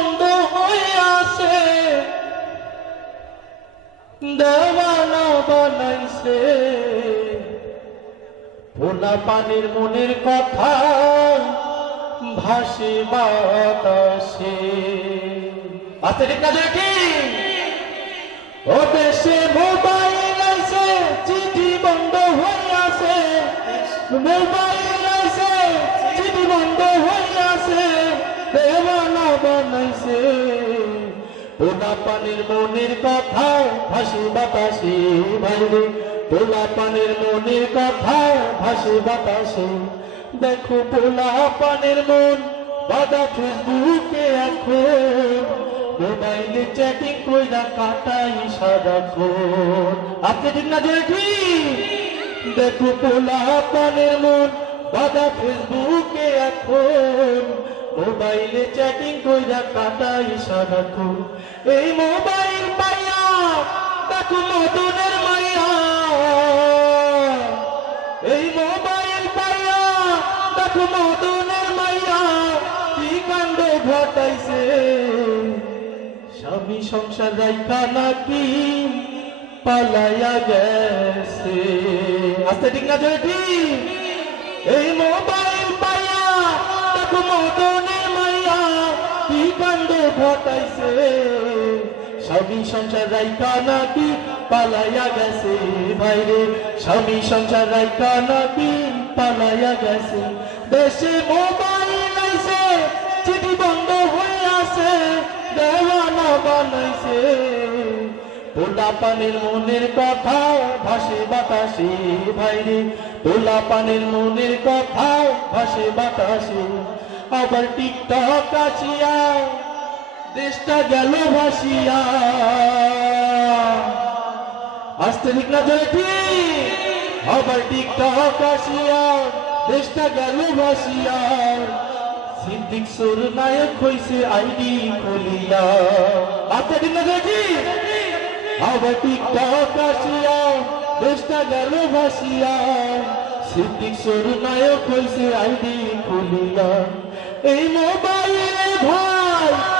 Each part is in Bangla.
বন্ধ হয়ে আসে দেওয়ানা বানাইছে। ভোলা পানির মনের কথা ভাসে বাতাসে। আস্তে ঠিক না দেখি ও দেশে মোবাইল আছে, চিঠি বন্ধ হয়ে আছে। মোবাইল বানাইছে। পোলা পানির মনের কথা ভাসি বাতাসে বাইরে পোলা পানির মনের কথা ভাসি বাতাসে। দেখো পোলা পানির মন বাদা ফেসবুকে এখন। মোবাইলে চ্যাটিং কইরা কাটাই সারাক্ষণ। আপনি ঠিক না দেখি দেখো পোলা পানের মন বাদা ফেসবুকে এখন। মোবাইলে চ্যাটিং কইরা কাটাই সারাক্ষণ এই মোবাইল পাইয়া দেখো মদনের মাইয়া। এই মোবাইল পাইয়া দেখো মদনের মাইয়া। কি কাণ্ড ঘটাইছে? স্বামী সংসার রাইখা নাকি পালাইয়া গেছে। আস্তে ঠিক না জয় ঠিক? এই মোবাইল ঘটাইছে স্বামী সংসার রাইখা নাকি পালাইয়া গেছে স্বামী সংসার রাইখা নাকি পালাইয়া গেছে। দেশে মোবাইল চিঠি বন্ধ হয়ে আছে, দেওয়ানা বানাইছে। মনের কথা ভাসে বাতাসে ভাইরে তোলা পানির মনের কথা ভাসে বাতাসে। আবার টিকটক আসিয়া দেশটা গেল ভাসিয়া। আসতে ঠিক না জয় ঠিক। আবার টিকটক আসিয়া, দেশটা গেল ভাসিয়া। সিদ্দিক সুর নায়ক হইছে আইডি খুলিয়া। আসতে ঠিক না ঠিক। আবার টিকটক আসিয়া, দেশটা গেল ভাসিয়া। সিদ্দিক সুর নায়ক হইছে আইডি খুলিয়া। এই মোবাইলে ভাই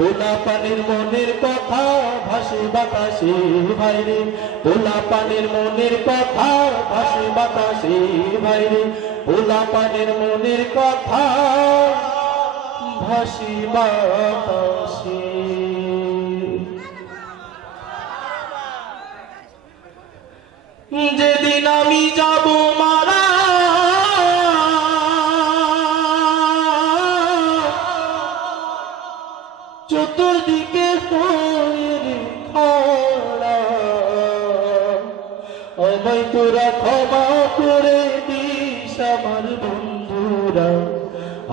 পোলা পানির মনের কথা, ভাসে বাতাসে, ভাইরে। পোলা পানির মনের কথা, ভাসে বাতাসে, ভাইরে। পোলা পানির মনের কথা, ভাসি বাতাসে। যেদিন আমি যাব আমায় তোরা ক্ষমা করে দিস আমার বন্ধুরা।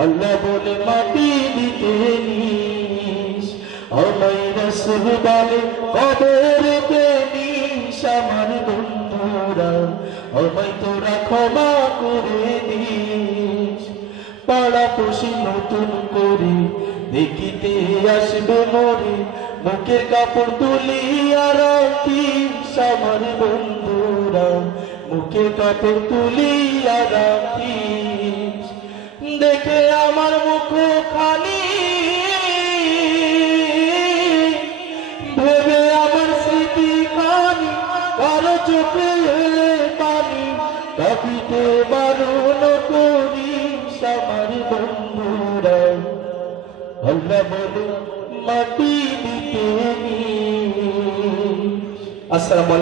আল্লাহ বলে মাটি দিতে নিস। আমায় রসুল বলে কবরতে নিস আমার বন্ধুরা। আমায় তোরা ক্ষমা করে দিস। পাড়া পশি নতুন করে দেখিতে আসবে মরে মুখের কাপড় তুলি আর রাখিস আমার মুখের কাপড় তুলি রাখিস। দেখে আমার মুখ খালি। ভেবে আমার স্মৃতি খানি, কারও চোখে পানি। কাঁপিতে বারণ করিস আমার বন্ধুরা। আল্লাহ বলে, মাটি দিতে আসসালামু আলাইকুম।